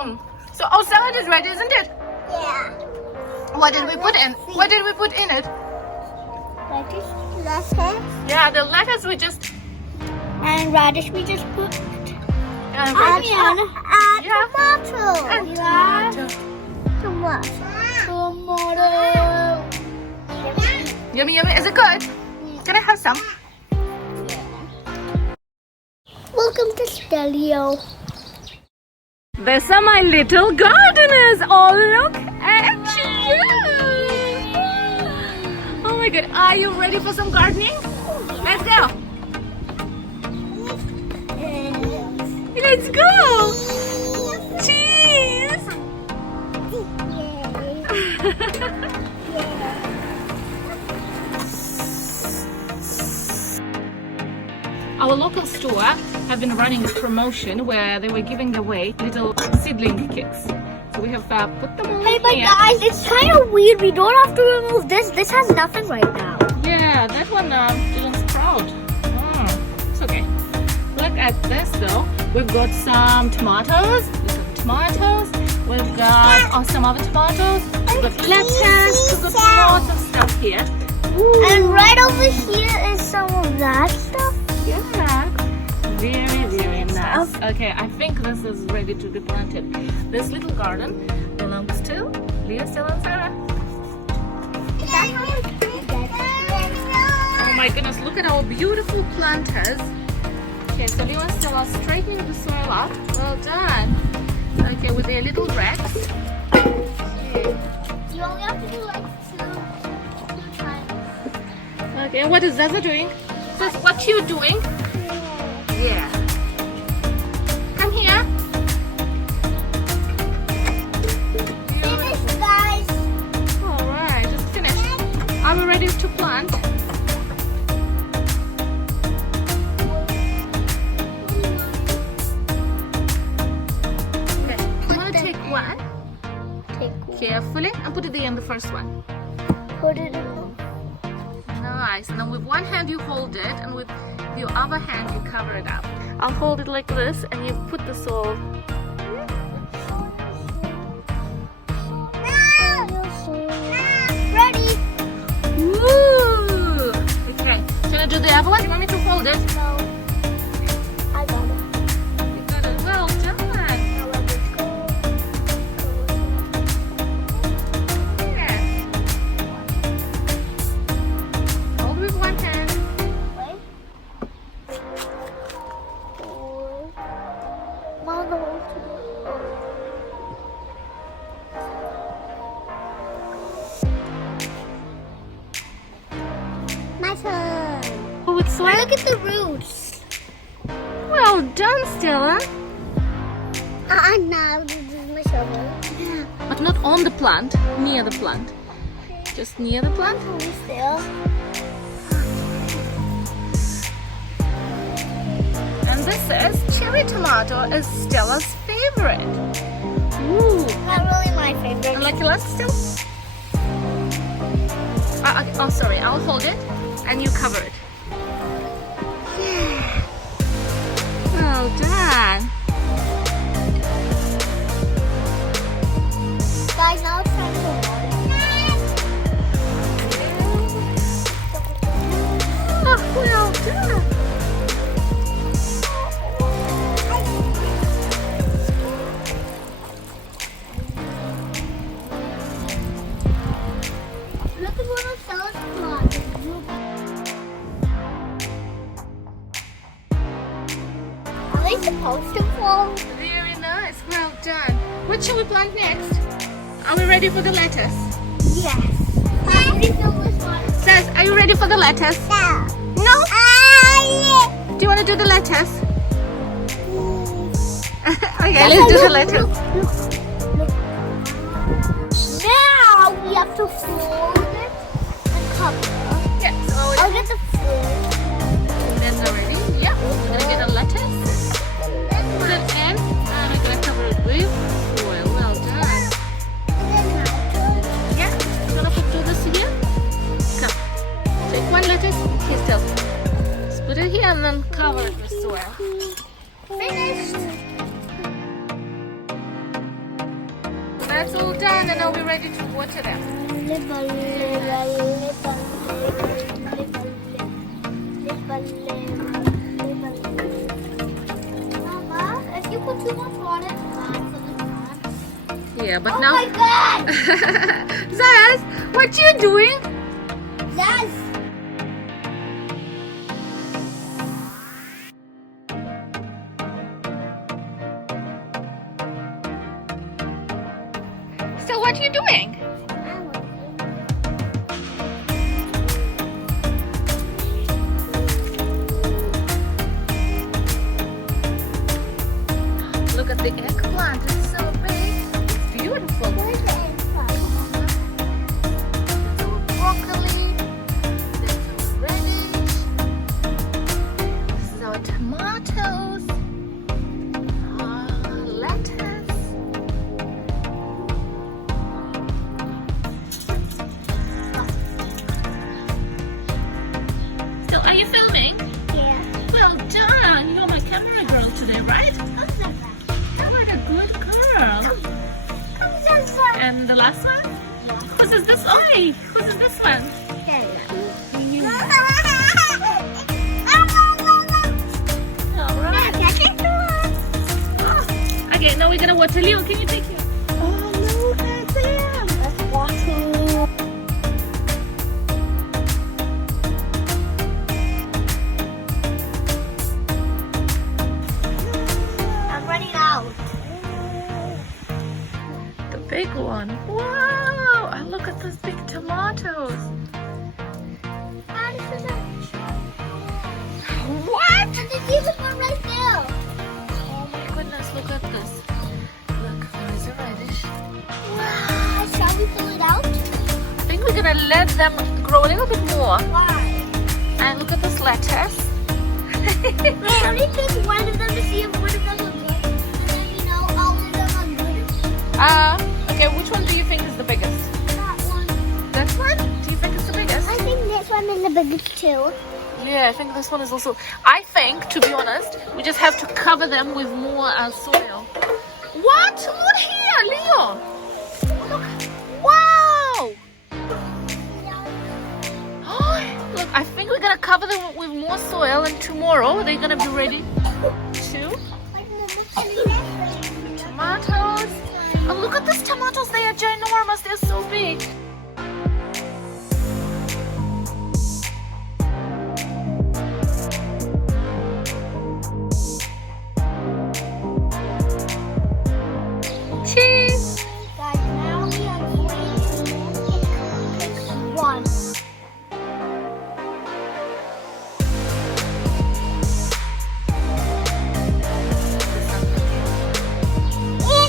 So our salad is ready, isn't it? Yeah. What did we put in? What did we put in it? Radish, lettuce, Yeah, the lettuce we just... and radish we just put. radish. Onion and Yeah. tomato. And Yeah. tomato. Tomato. Yummy, yummy. Is it good? Can I have some? Welcome to Steleo. These are my little gardeners. Oh, look at you. Oh my God. Are you ready for some gardening? Let's go. Let's go. Cheese. Our local store have been running a promotion where they were giving away little seedling kits. So we have put them all Hey, in but here. guys, it's kind of weird. We don't have to remove this. This has nothing right now. Yeah, that one didn't sprout. It's okay. Look at this though. We've got some tomatoes. We've got some other tomatoes. We've got lettuce. We've got lots of stuff here. Ooh. And right over here is some of that stuff. Yeah, very, very nice. Okay, I think this is ready to be planted. This little garden belongs to Leah, Stella, and Sarah. Oh my goodness, look at our beautiful planters. Okay, so Leah and Stella straightening the soil up. Well done. Okay, with their little racks. You only have to do like two times. Okay, what is Zaza doing? That's what you doing? Yeah. Come here. Finish, guys. Alright, just finished. Are we ready to plant? Okay. You want to take one? Take one. Carefully and put it in the first one. Put it in. Nice. And then with one hand you hold it and with your other hand you cover it up. I'll hold it like this and you put the soil. Ready? Woo! Okay. Can I do the other one? You want me to hold it? No. I got it. You got it. Well done. Now let it go. Yes. Hold with one hand. Wait. Four. Mom, the whole My turn. Oh, it's soil. Look at the roots. Well done, Stella. Now this is my shovel. But not on the plant, near the plant. Just near the plant. Still. And this says cherry tomato is Stella's favorite. Ooh. Not really my favorite. And like you like still? Okay. Oh, sorry. I'll hold it and you cover it. Yeah. Well done. Guys, now it's time to water. Oh, well done. Look at what I'm selling plants. Are they supposed to fall? Very nice. Well done. What shall we plant next? Are we ready for the lettuce? Yes. I already filled this one. Says, are you ready for the lettuce? Yeah. No? Ah, Do you want to do the lettuce? Okay, yeah. let's do the Look, lettuce. look. Now we have to fold it and cover. Yeah, so I'll get the fold. that's already. Yeah, we're gonna get a lettuce. Put it in, and we're gonna cover it with soil. Well done. Yeah, we're gonna put this here. Come, take one lettuce. Here still. Just put it here and then cover it with soil. Finished. that's all done, and now we're ready to water them. Mama, if you put too much water, it's bad for the plants. Yeah, but Oh now. my God! Zaz, what you doing? Yes. So what are you doing? Look at the eggplant, it's so big. It's beautiful. Where's the eggplant? There's some broccoli, there's some radish, this is our tomatoes, lettuce. So are you filming? Yeah. Well done! You're my camera girl today, right? You're a good girl. And the last one? Whose is this? Okay, whose is this one? Alright. Okay, now we're gonna water. Leo, can you take it? Oh, look at them. Let's water. I'm running out. The big one. Wow! And look at those big tomatoes. What? And there's even one right there. Oh my goodness, look at this. Look, there is a radish. Wow. Shall we pull it out? I think we're gonna let them grow a little bit more. Why? And look at this lettuce. Wait, let me pick one of them to see if one of them are good. And then, all of them are good. Okay, which one do you think is the biggest? That one. This one? Do you think it's the biggest? I think this one is the biggest too. Yeah, I think this one is also. I think, to be honest, we just have to cover them with more soil. What? Look here, Leo. Look. Wow. Look, I think we're gonna cover them with more soil, and tomorrow they're gonna be ready to. Tomatoes. Oh, look at these tomatoes. They are ginormous. They're so big. Cheese. Guys, now we are going to pick one. Oh,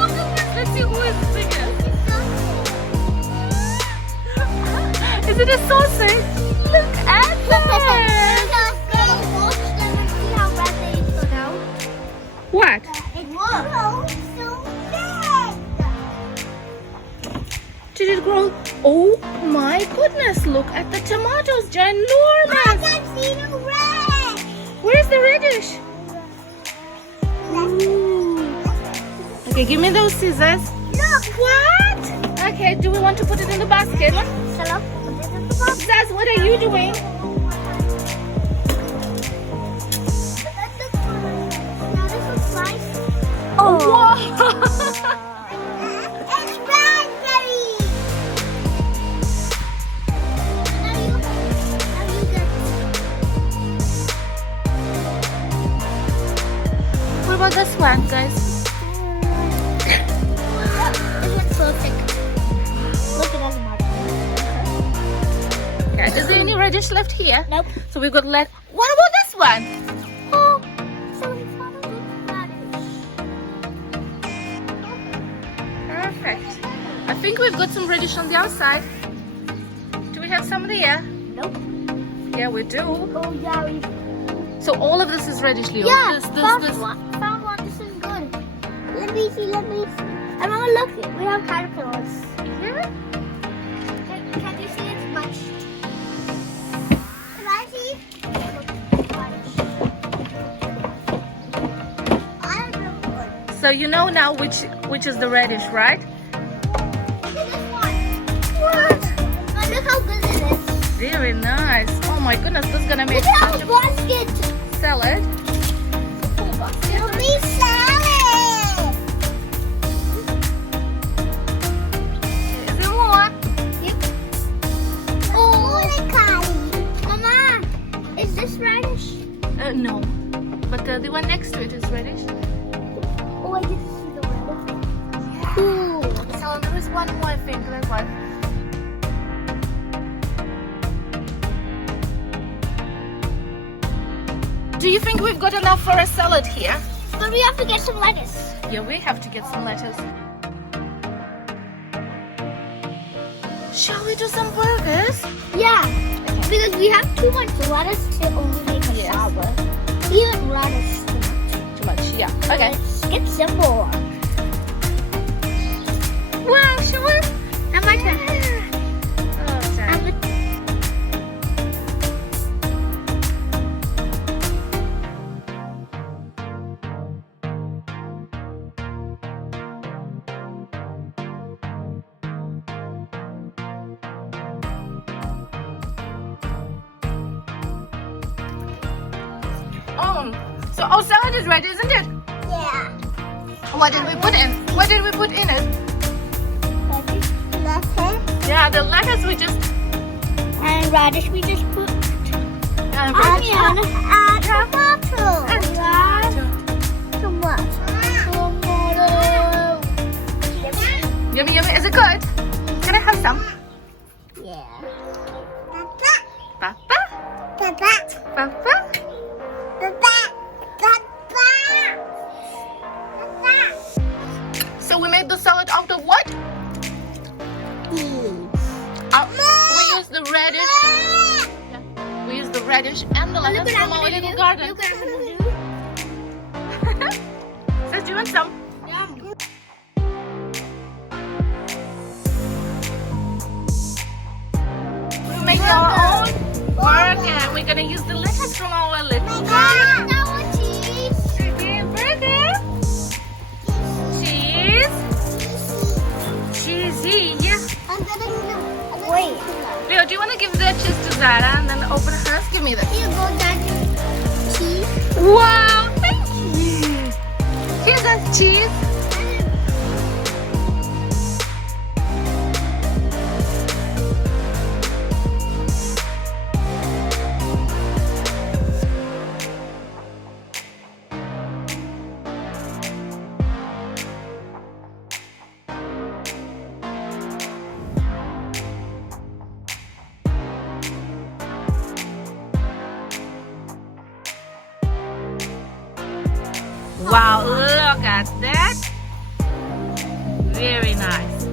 look at this. Let's see who is the biggest. Is it a sausage? Look at that. Watch them and see how red they turn out. What? It was so big. Did it grow? Oh my goodness. Look at the tomatoes. Ginormous. I can see the red. Where's the radish? Okay, give me those scissors. Look. What? Okay, do we want to put it in the basket? Steleo, put this in the box. Zaz, what are you doing? Now this looks nice. Oh, wow. It's raspberry. Now you get What about this one, guys? This one's so thick. Look at that mark. Okay, is there any radish left here? Nope. So we've got left. What about this one? Oh, so it's not a big radish. Perfect. I think we've got some radish on the outside. Do we have some there? Nope. Yeah, we do. Oh, yeah. So all of this is radish, Leo. Yeah, This. found one. This is good. Let me see. And Mama, look. We have caterpillars. Yeah. Can you see it's much? Can I see? Look, radish. I have one. So you know now which is the radish, right? Look at this one. What? Oh, look how good it is. Very nice. Oh my goodness, this is gonna make Look at such our a basket. salad. It'll be salad. Is there more? Yep. Oh, Mama, is this radish? No, but the one next to it is radish. Oh, I get to see the radish. Cool. So there is one more, I think. That one. Do you think we've got enough for a salad here? But we have to get some lettuce. Yeah, we have to get some lettuce. Shall we do some burgers? Yeah, because we have too much lettuce to only make a salad. Even lettuce too much. Too much, yeah. Okay. Let's get some more. Wow, shall we? How much? Oh, sorry. So our salad is ready, isn't it? Yeah. What did we put in? What did we put in it? Lettuce. Yeah, the lettuce we just... And radish we just put. radish. Onion. And tomato. And Tomato. Yummy, yummy. Is it good? Can I have some? Yeah. Papa? Papa. Papa? So we made the salad out of what? We use the radish. Yeah. We use the radish and the lettuce from our little garden. Look what I'm gonna do. So do you want some? We make our own burger. We're gonna use the lettuce from our little garden. Okay, burger. Cheese. Cheesy, yeah. I'm gonna wait. Leo, do you want to give the cheese to Zara and then open hers? Give me that. Here you go, Daddy. Cheese. Wow, thank you. Here's that cheese. Wow, look at that. Very nice.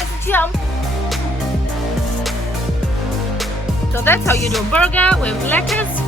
It's yum. So that's how you do a burger with lettuce,